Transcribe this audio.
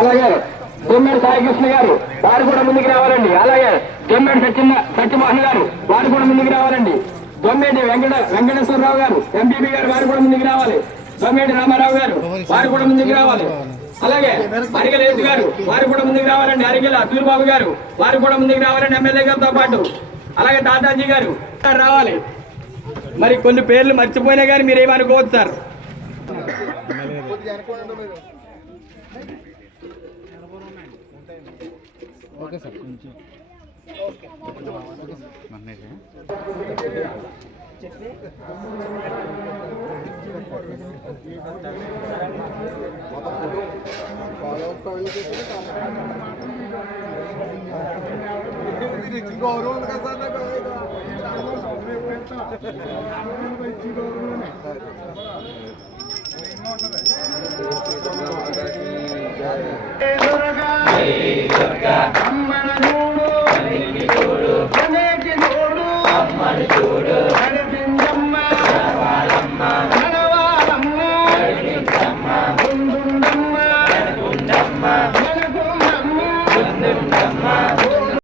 అలాగే దొమ్మేడు సాయికృష్ణ గారు వారు కూడా ముందుకు రావాలండి. అలాగే దొమ్మేడు సత్యమోహన్ గారు వారు కూడా ముందుకు రావాలండి. దొమ్మేటి వెంకటేశ్వరరావు గారు ఎంపీపీ గారు వారు కూడా ముందుకు రావాలి. దొమ్మేటి రామారావు గారు వారు కూడా ముందుకు రావాలి. అలాగే అరిగలేసి గారు వారు కూడా ముందుకు రావాలండి. అరిగెల సూరిబాబు గారు వారు కూడా ముందుకు రావాలండి ఎమ్మెల్యే గారితో పాటు. అలాగే తాతాజీ గారు రావాలి. మరి కొన్ని పేర్లు మర్చిపోయినా కానీ మీరేమనుకోవచ్చు సార్. ఓకే సార్ కొంచెం అమ్మని చూడు